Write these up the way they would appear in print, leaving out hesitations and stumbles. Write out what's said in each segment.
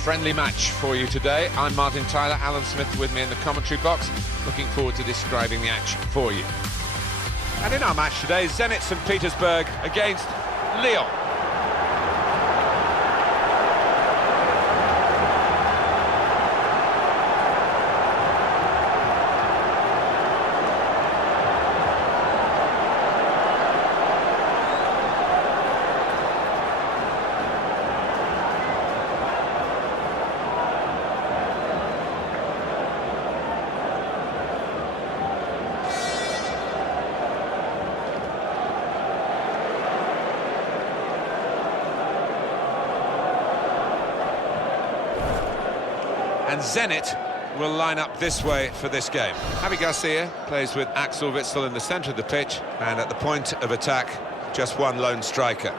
friendly match for you today. I'm Martin Tyler, Alan Smith with me in the commentary box. Looking forward to describing the action for you. And in our match today, Zenit St. Petersburg against Lyon. And Zenit will line up this way for this game. Javi Garcia plays with Axel Witsel in the centre of the pitch, and at the point of attack, just one lone striker.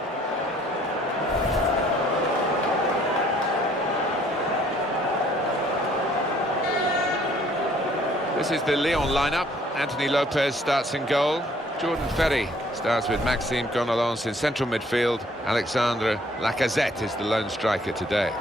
This is the Lyon lineup. Anthony Lopez starts in goal. Jordan Ferry starts with Maxime Gonalons in central midfield. Alexandre Lacazette is the lone striker today.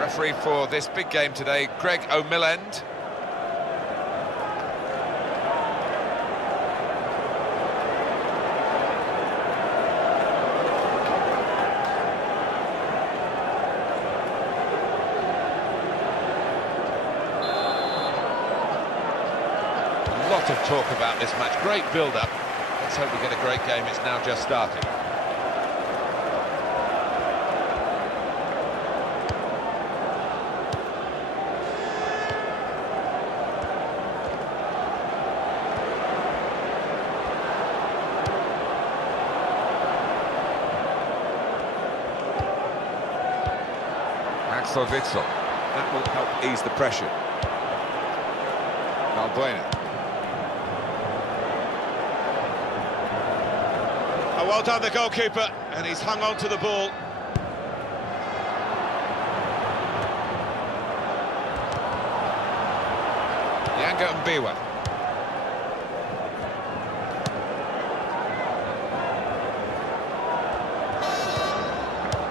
Referee for this big game today, Greg O'Millend. A lot of talk about this match, great build-up. Let's hope we get a great game, it's now just started. Axel Witsel. That will help ease the pressure. Valbuena. Oh, well done, the goalkeeper, and he's hung on to the ball. Yanga Mbiwa.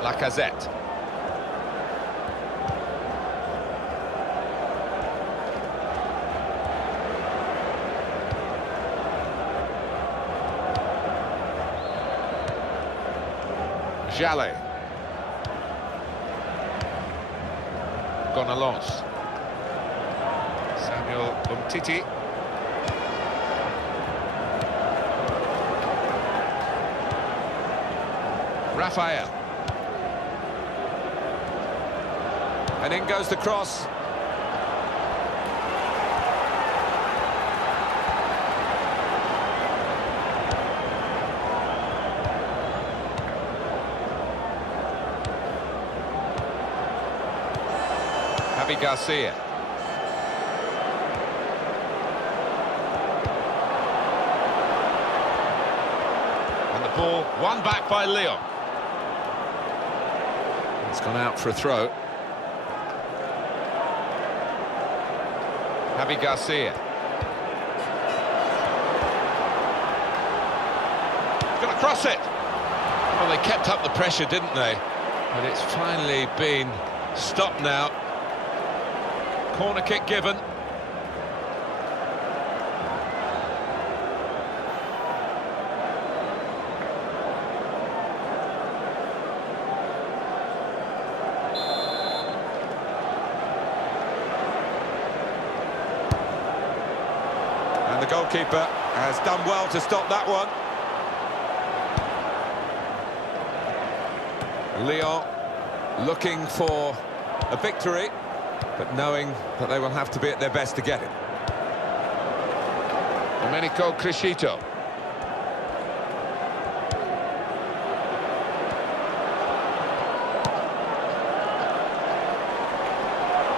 Lacazette. Jallet. Gonalons. Samuel Umtiti. Raphael. And in goes the cross. Javi Garcia. And the ball won back by Lyon. It's gone out for a throw. Javi Garcia. Gonna cross it. Well, they kept up the pressure, didn't they? But it's finally been stopped now. Corner kick given. And the goalkeeper has done well to stop that one. Lyon looking for a victory, but knowing that they will have to be at their best to get it. Domenico Crescito.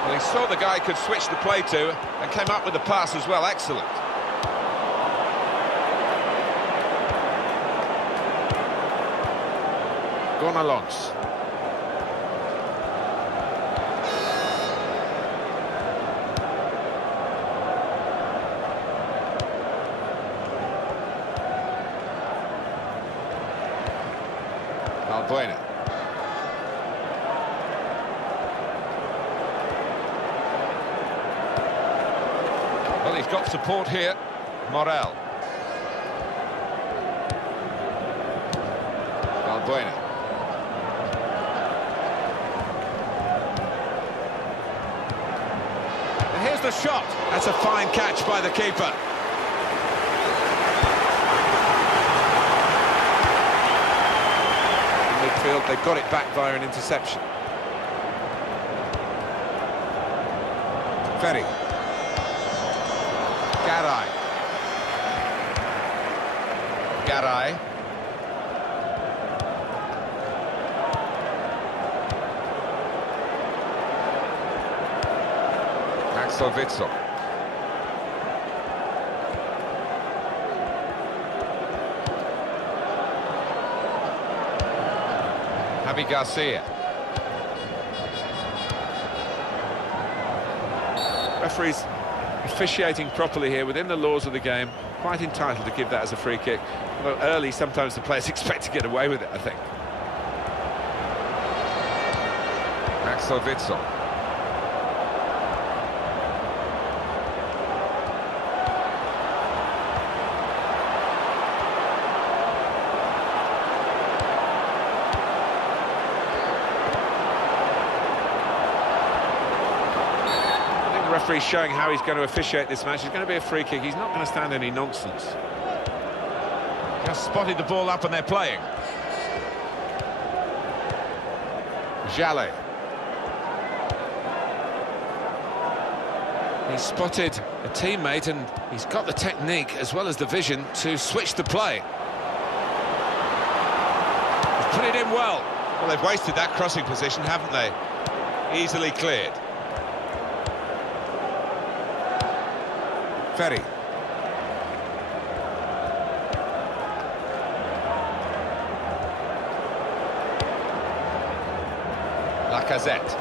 Well, he saw the guy could switch the play to and came up with the pass as well. Excellent. Gonalons. Valbuena. Well, he's got support here. Morel. Valbuena. And here's the shot. That's a fine catch by the keeper. In midfield, they've got it back via an interception. Ferry. Garay. Garay. Axel Witsel. Javi Garcia. Referees officiating properly here within the laws of the game, quite entitled to give that as a free kick. Although early, sometimes the players expect to get away with it, I think. Axel Witsel. The referee's showing how he's going to officiate this match. It's going to be a free kick. He's not going to stand any nonsense. Just spotted the ball up and they're playing. Jallet. He's spotted a teammate and he's got the technique as well as the vision to switch the play. He's put it in well. Well, they've wasted that crossing position, haven't they? Easily cleared. Ferry. Lacazette.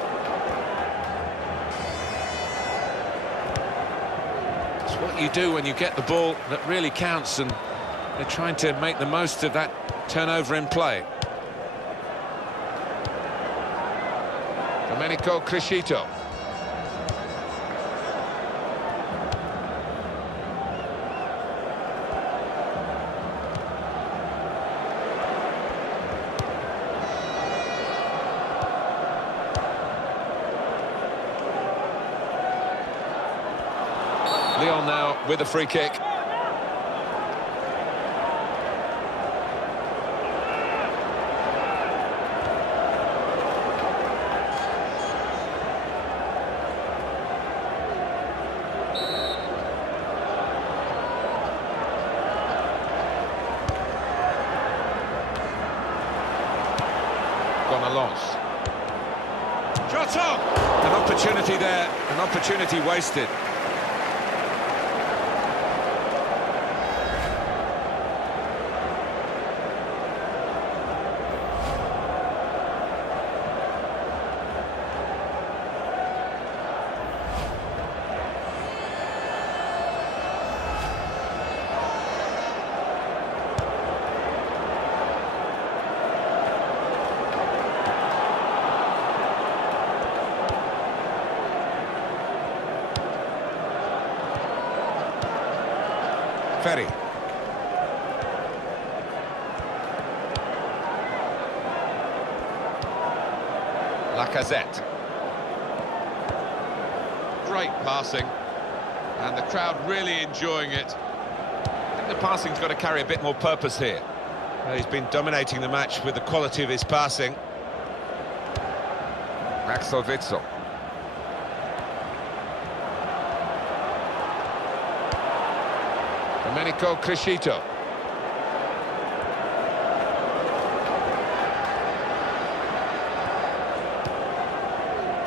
It's what you do when you get the ball that really counts, and they're trying to make the most of that turnover in play. Domenico Crescito. Lyon now with a free kick. Gonalons. Shot on! An opportunity there, an opportunity wasted. Ferry. Lacazette. Great passing, and the crowd really enjoying it. I think the passing's got to carry a bit more purpose here. He's been dominating the match with the quality of his passing. Axel Witsel. Domenico Crescito.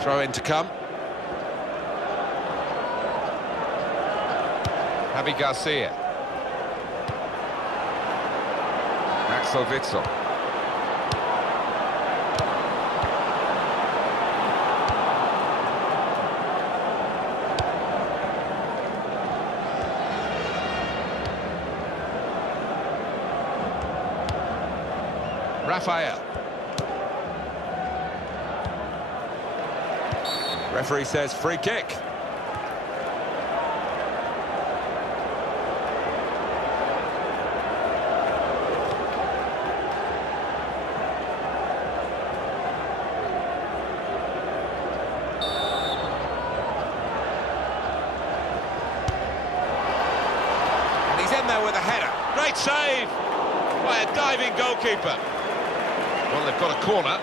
Throw in to come. Javi Garcia. Axel Witsel. Rafael. Referee says free kick. In there with a header. Great save by a diving goalkeeper. Well, they've got a corner.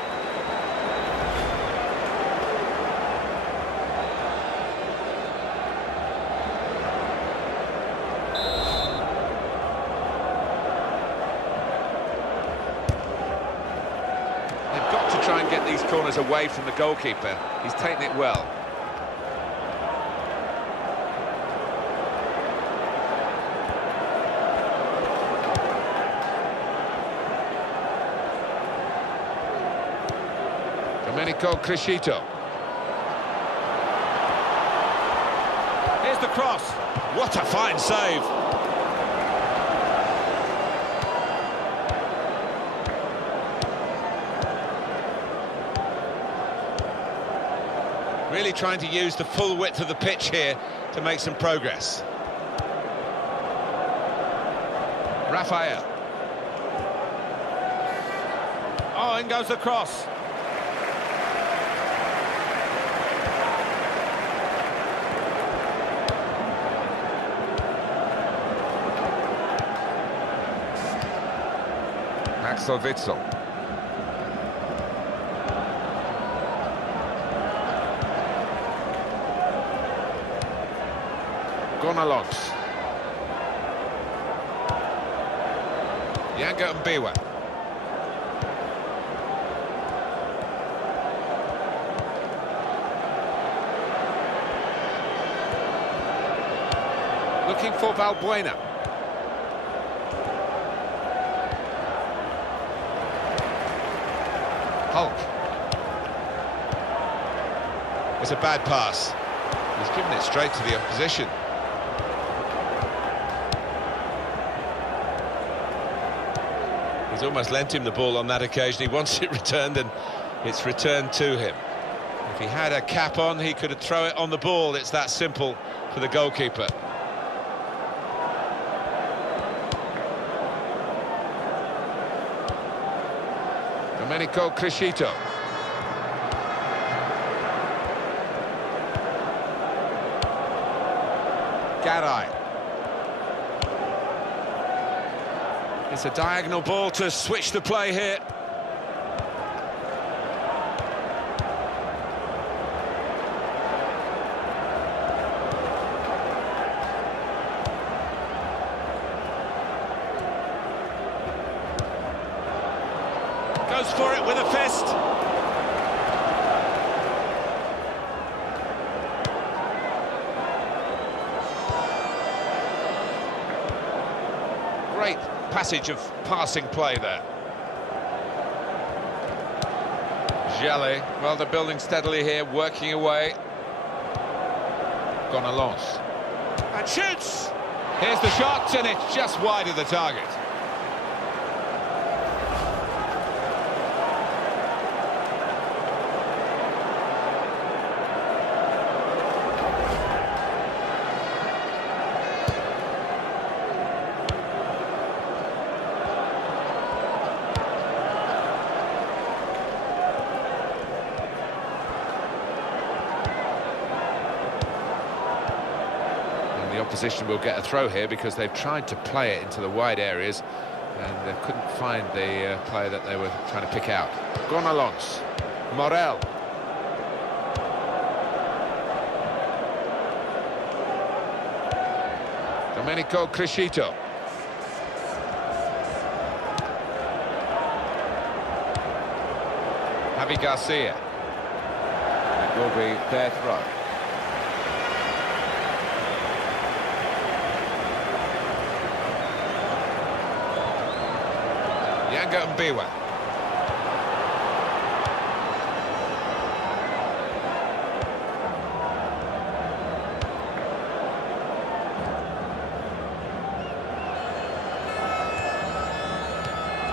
They've got to try and get these corners away from the goalkeeper. He's taken it well. Crescito. Here's the cross. What a fine save. Really trying to use the full width of the pitch here to make some progress. Rafael. Oh, in goes the cross. Witzel. Gonalons. Yanga and Biwa. Looking for Valbuena. Hulk. It's a bad pass. He's given it straight to the opposition. He's almost lent him the ball on that occasion. He wants it returned, and it's returned to him. If he had a cap on, he could throw it on the ball. It's that simple for the goalkeeper. Domenico Crescito. Garay. It's a diagonal ball to switch the play here. Goes for it with a fist. Great passage of passing play there. Jelly, well, they're building steadily here, working away. Gonalons. And shoots! Here's the shot, and it's just wide of the target. Opposition will get a throw here because they've tried to play it into the wide areas and they couldn't find the player that they were trying to pick out. Gonalons, Morel. Domenico Crescito. Javi Garcia. It will be their throw. Yanga and Biwa.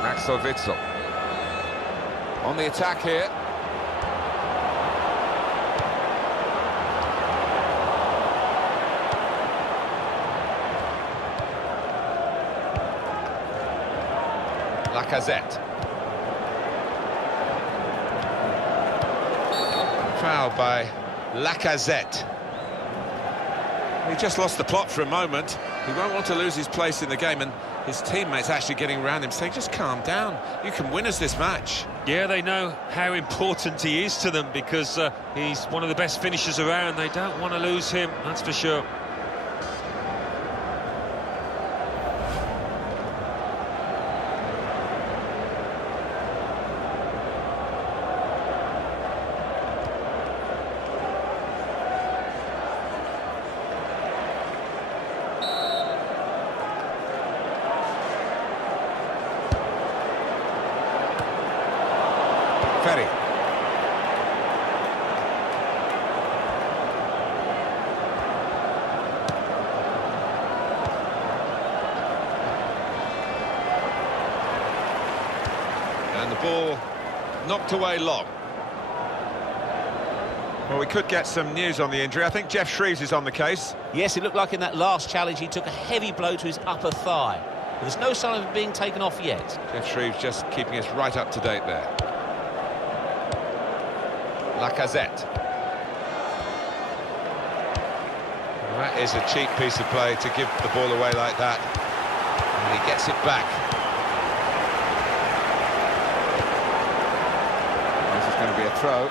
Axel Witsel. On the attack here. Lacazette. Foul by Lacazette. He just lost the plot for a moment. He won't want to lose his place in the game, and his teammates actually getting around him saying, just calm down, you can win us this match. Yeah, they know how important he is to them because he's one of the best finishers around. They don't want to lose him, that's for sure. Ferry. And the ball knocked away long. Well, we could get some news on the injury. I think Jeff Shreves is on the case. Yes, it looked like in that last challenge he took a heavy blow to his upper thigh. But there's no sign of him being taken off yet. Jeff Shreves just keeping us right up to date there. Lacazette. Well, that is a cheap piece of play to give the ball away like that. And he gets it back. This is going to be a throw.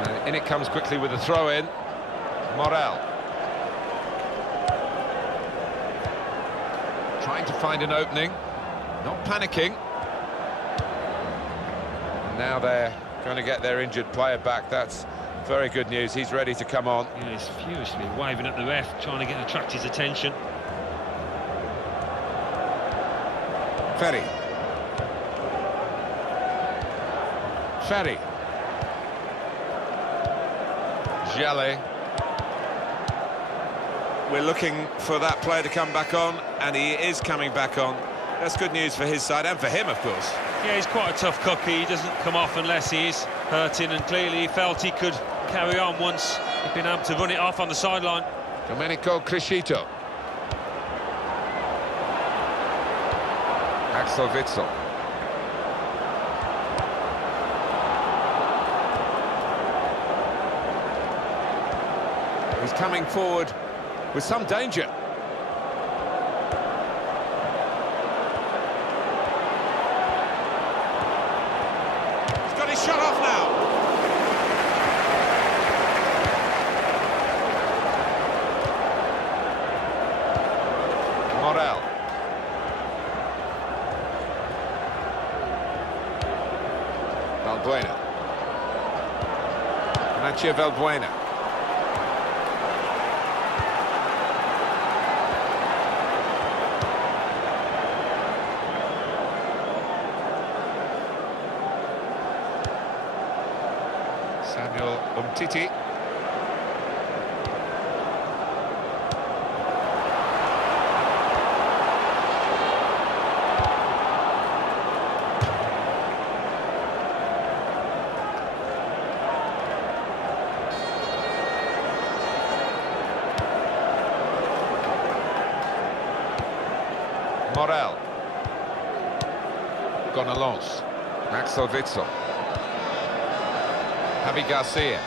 And in it comes quickly with a throw-in. Morel. Trying to find an opening. Not panicking. Now they're going to get their injured player back. That's very good news. He's ready to come on. Yeah, he's furiously waving at the ref, trying to attract his attention. Ferry. Ferry. Jelly. We're looking for that player to come back on, and he is coming back on. That's good news for his side and for him, of course. Yeah, he's quite a tough cookie. He doesn't come off unless he is hurting, and clearly he felt he could carry on once he'd been able to run it off on the sideline. Domenico Crescito. Axel Witsel. He's coming forward with some danger. He's got his shot off now. Morel. Valbuena. Nacho Valbuena. Samuel Umtiti. Morel. Gonalons. Axel Witsel. Javi Garcia.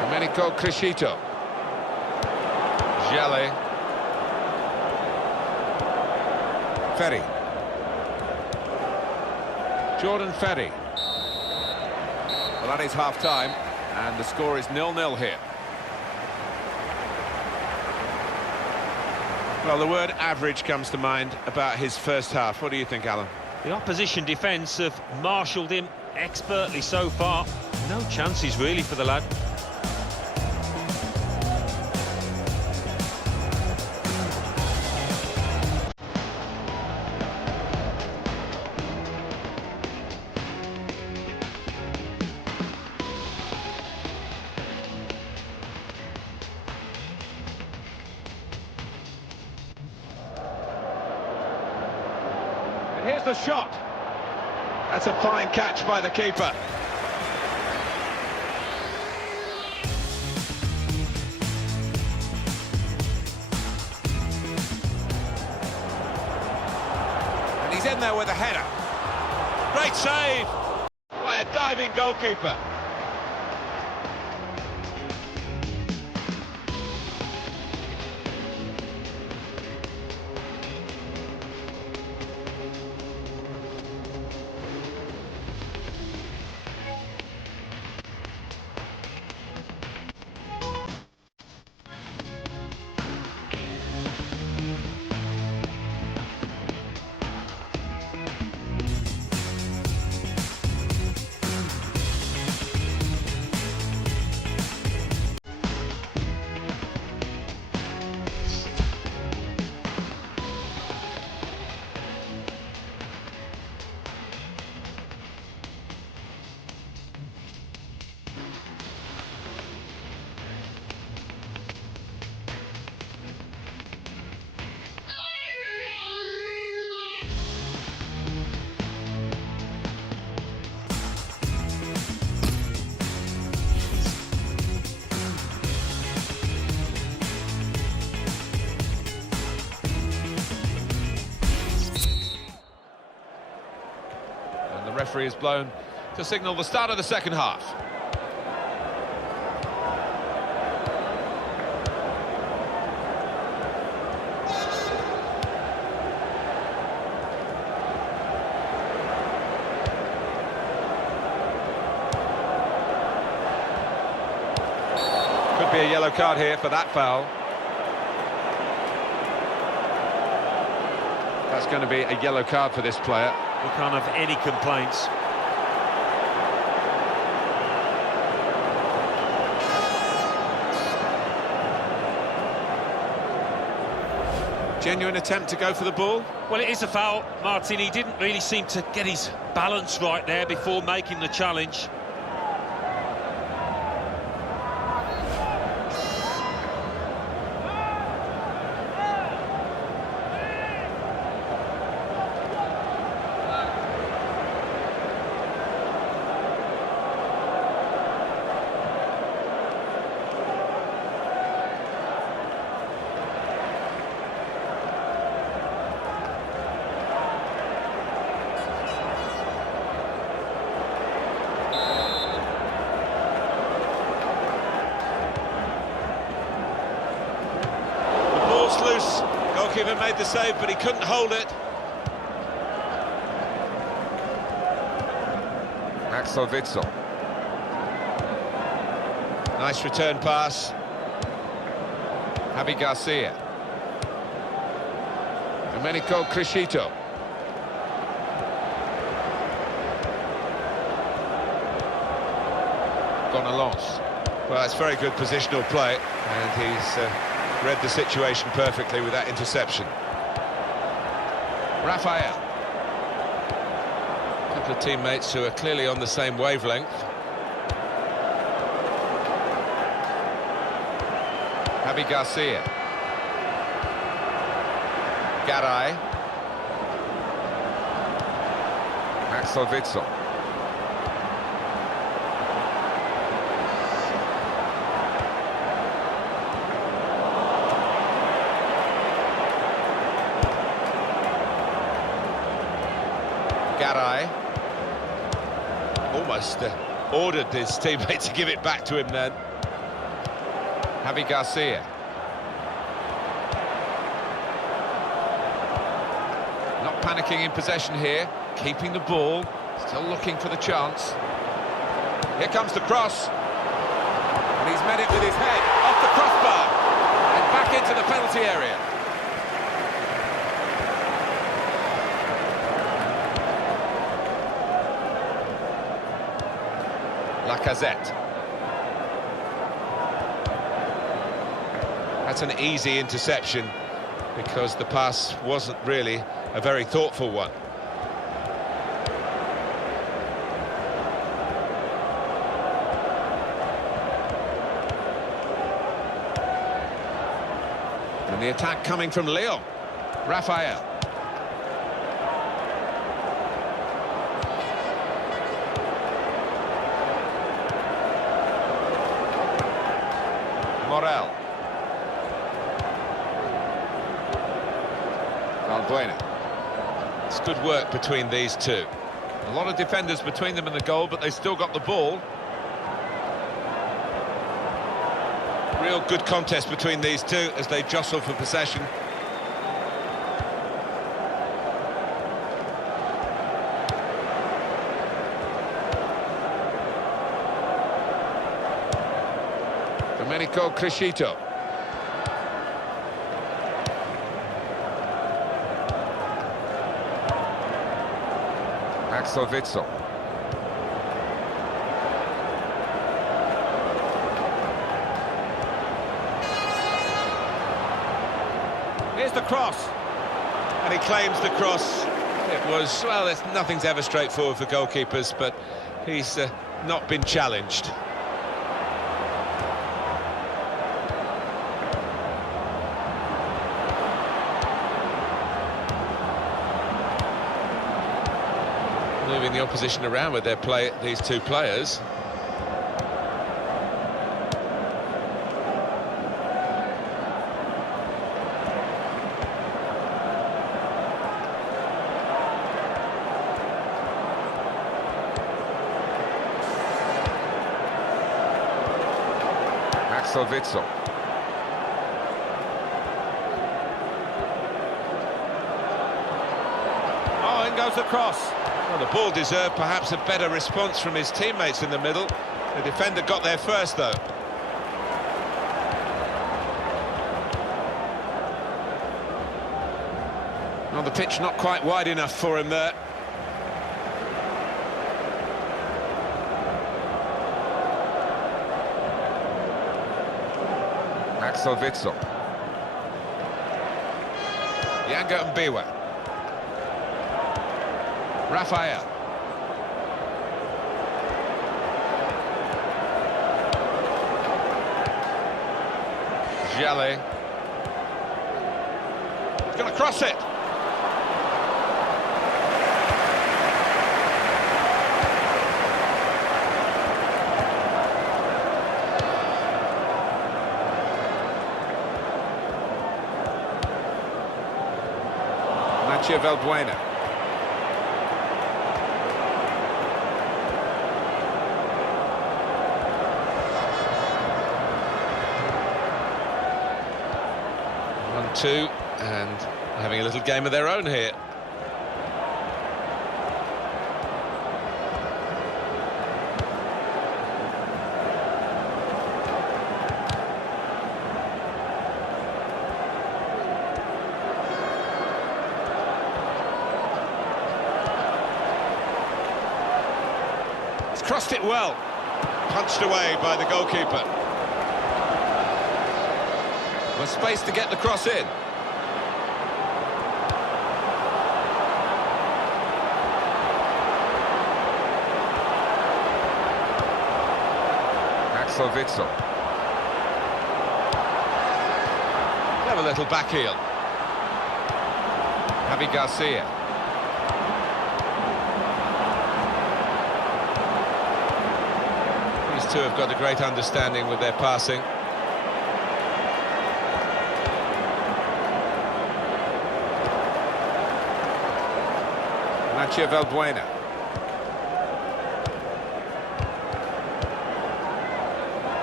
Domenico Crescito. Jelly. Ferry. Jordan Ferry. Well, that is half-time, and the score is 0-0 here. Well, the word average comes to mind about his first half. What do you think, Alan? The opposition defence have marshalled him expertly so far. No chances really for the lad. Here's the shot. That's a fine catch by the keeper. And he's in there with a header. Great save! By a diving goalkeeper. The referee is blown to signal the start of the second half. Could be a yellow card here for that foul. That's going to be a yellow card for this player. We can't have any complaints. Genuine attempt to go for the ball. Well, it is a foul, Martin. He didn't really seem to get his balance right there before making the challenge. Loose. Goalkeeper made the save, but he couldn't hold it. Axel Witsel. Nice return pass. Javi Garcia. Domenico Crescito. Gonalons. Well, it's very good positional play, and he's read the situation perfectly with that interception. Raphael. A couple of teammates who are clearly on the same wavelength. Javi Garcia. Garay. Axel Witsel. Garay almost ordered his teammate to give it back to him then. Javi Garcia. Not panicking in possession here, keeping the ball, still looking for the chance. Here comes the cross. And he's met it with his head off the crossbar and back into the penalty area. Lacazette. That's an easy interception because the pass wasn't really a very thoughtful one. And the attack coming from Lyon. Morel. Valbuena. It's good work between these two. A lot of defenders between them and the goal, but they still got the ball. Real good contest between these two as they jostle for possession. Domenico Crescito. Axel Witsel. Here's the cross. And he claims the cross. It was, well, nothing's ever straightforward for goalkeepers, but he's not been challenged. Moving the opposition around with these two players. Axel Witsel. Oh, in goes the cross. Well, the ball deserved perhaps a better response from his teammates in the middle. The defender got there first, though. Well, the pitch not quite wide enough for him there. Axel Witsel. Yanga Mbiwa. Raphael. Jelly. He's going to cross it. Mathieu Valbuena. Two, and having a little game of their own here. He's crossed it well, punched away by the goalkeeper. With space to get the cross in. Axel Witsel. Have a little back heel. Javi Garcia. These two have got a great understanding with their passing. Mathieu Valbuena.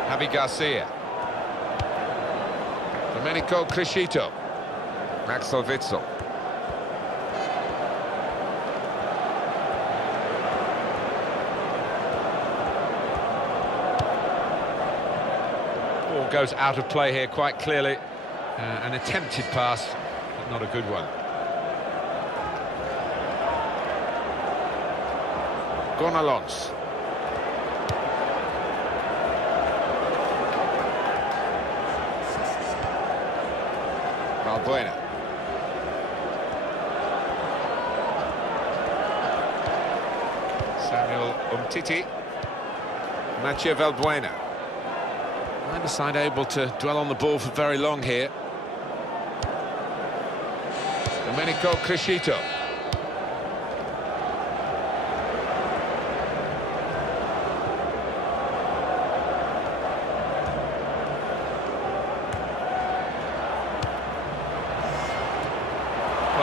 Javi Garcia. Domenico Crescito. Axel Witsel. Ball goes out of play here quite clearly. An attempted pass, but not a good one. Gonalons. Valbuena. Samuel Umtiti. Mathieu Valbuena. Neither side able to dwell on the ball for very long here. Domenico Crescito.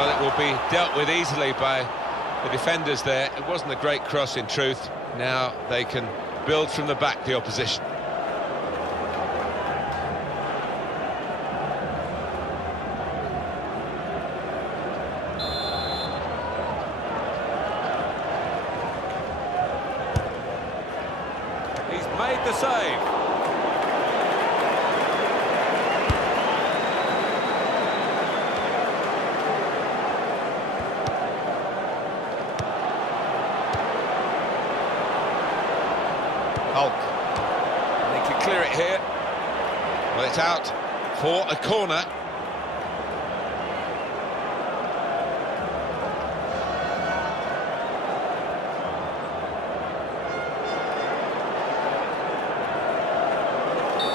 Well, it will be dealt with easily by the defenders there. It wasn't a great cross in truth. Now they can build from the back, the opposition. He's made the save. Hulk. They can clear it here. Well, it's out for a corner.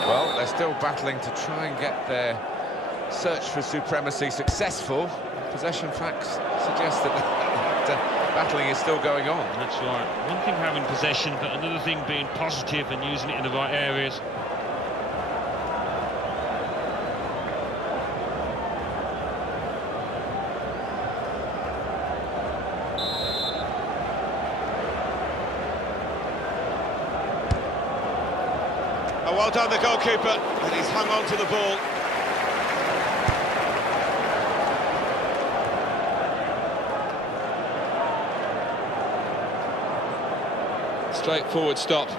Well, they're still battling to try and get their search for supremacy successful. Possession facts suggest that battling is still going on. That's right. One thing having possession, but another thing being positive and using it in the right areas. Oh, well done, the goalkeeper, and he's hung on to the ball. Straightforward stop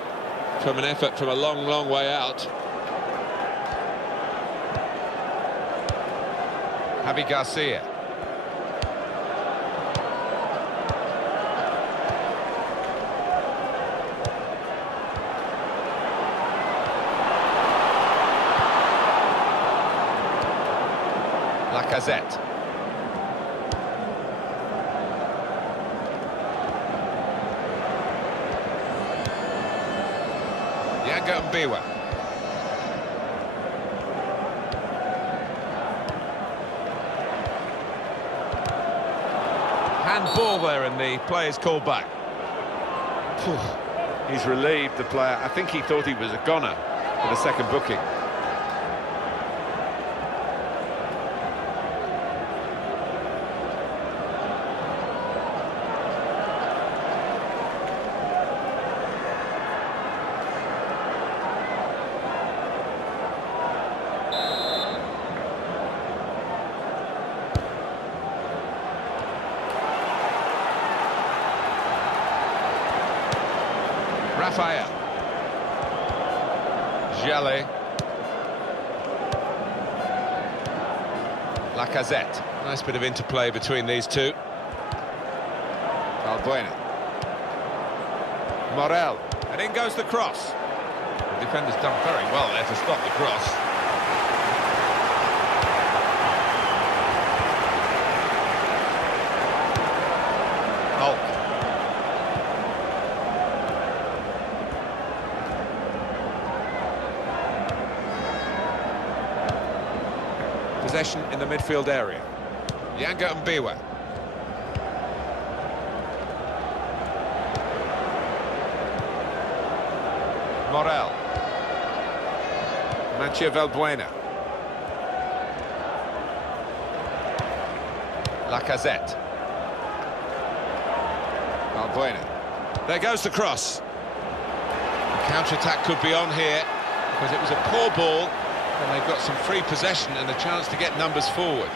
from an effort from a long, long way out. Javi Garcia. Lacazette. Yanga Mbiwa. Handball there, and the play is called back. He's relieved, the player. I think he thought he was a goner for the second booking. Raphael. Jelly. Lacazette. Nice bit of interplay between these two. Valbuena. Morel. And in goes the cross. The defender's done very well there to stop the cross. Hulk. Possession in the midfield area. Yanga Mbiwa. Morel. Mathieu Valbuena. Lacazette. Valbuena. There goes the cross. The counter-attack could be on here because it was a poor ball. And they've got some free possession and a chance to get numbers forward.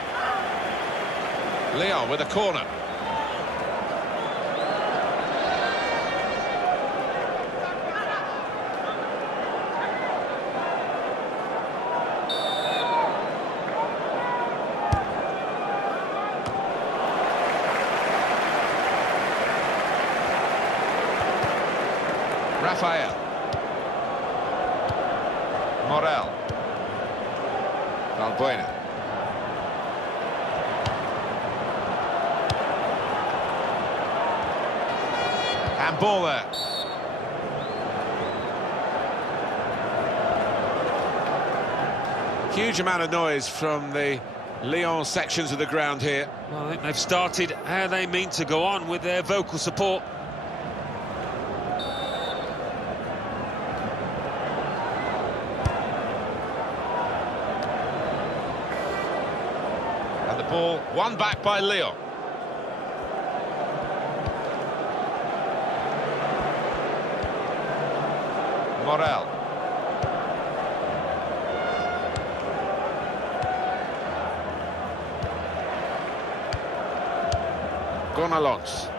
Lyon with a corner. Raphael. Morel. Valbuena. And ball there. Huge amount of noise from the Lyon sections of the ground here. Well, I think they've started how they mean to go on with their vocal support. ball won back by Lyon. Morel. Gonalons.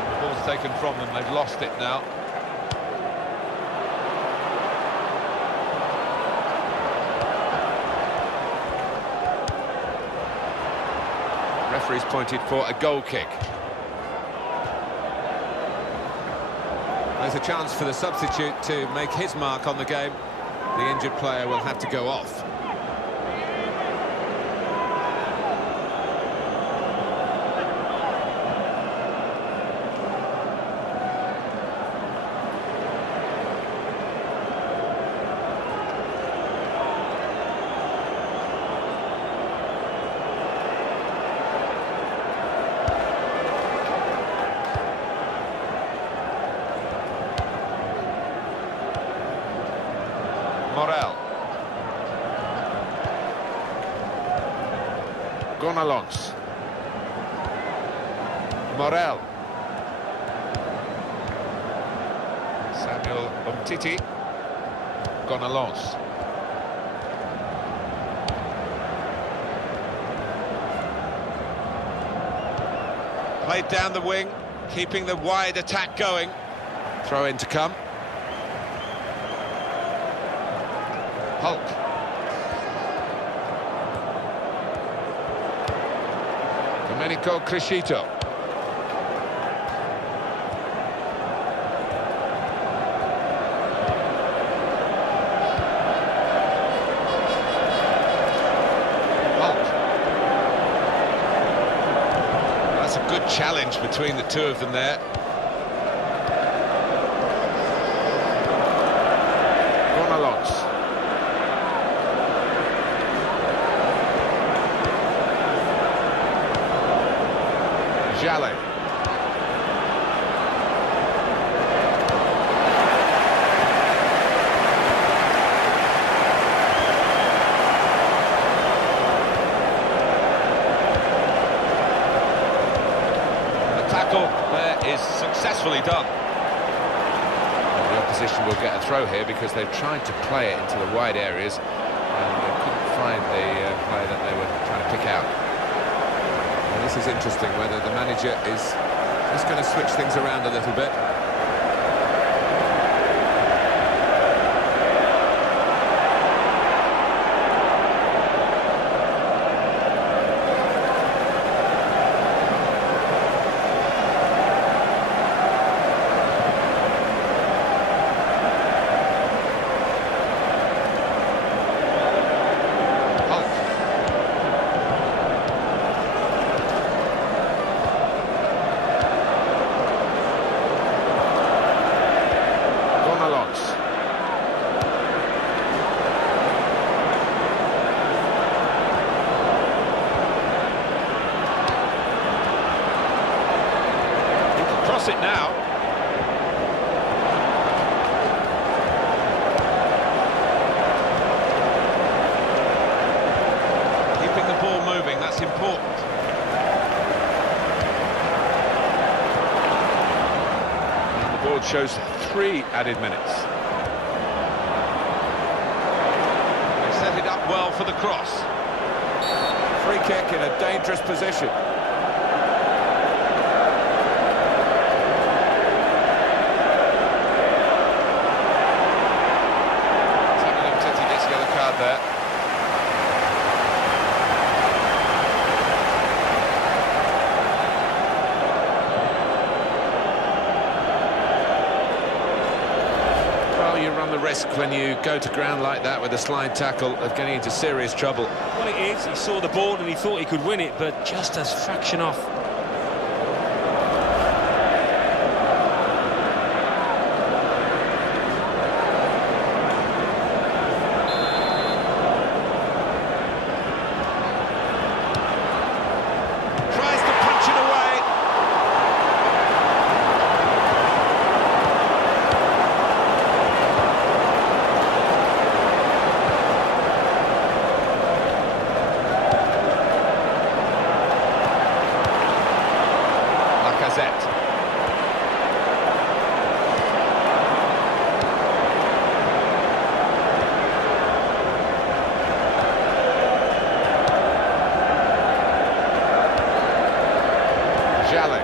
The ball's taken from them, they've lost it now. Referee's pointed for a goal kick. There's a chance for the substitute to make his mark on the game. The injured player will have to go off. Morel. Gonalons. Morel. Samuel Umtiti. Gonalons. Played down the wing, keeping the wide attack going. Throw in to come. Hulk. Domenico Crescito. Hulk. That's a good challenge between the two of them there. Gonalons. Jallet. The tackle there is successfully done. The opposition will get a throw here because they've tried to play it into the wide areas and they couldn't find the player that they were trying to pick out. This is interesting, whether the manager is just going to switch things around a little bit. It now. Keeping the ball moving, that's important. And the board shows 3 added minutes. They set it up well for the cross. Free kick in a dangerous position. There. Well, you run the risk when you go to ground like that with a slide tackle of getting into serious trouble. Well, it is. He saw the ball and he thought he could win it, but just a fraction off. Jale.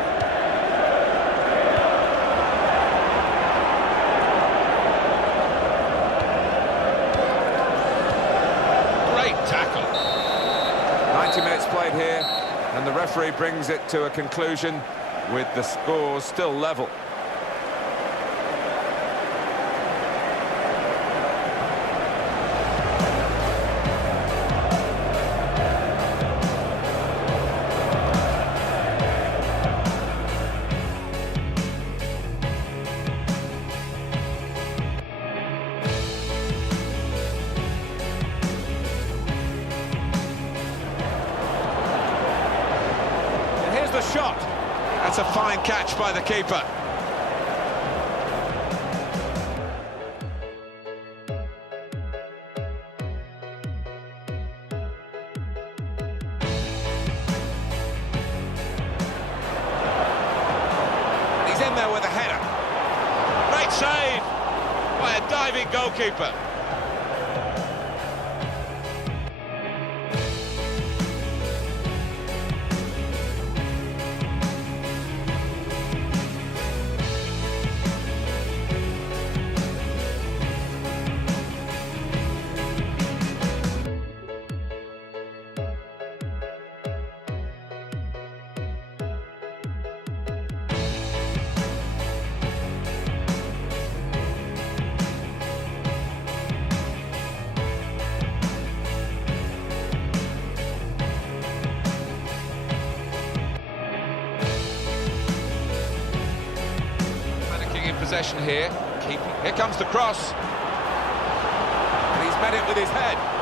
Great tackle. 90 minutes played here, and the referee brings it to a conclusion with the scores still level. The shot. That's a fine catch by the keeper. He's in there with a header. Great save by a diving goalkeeper. Possession here, keeping. Here comes the cross, and he's met it with his head.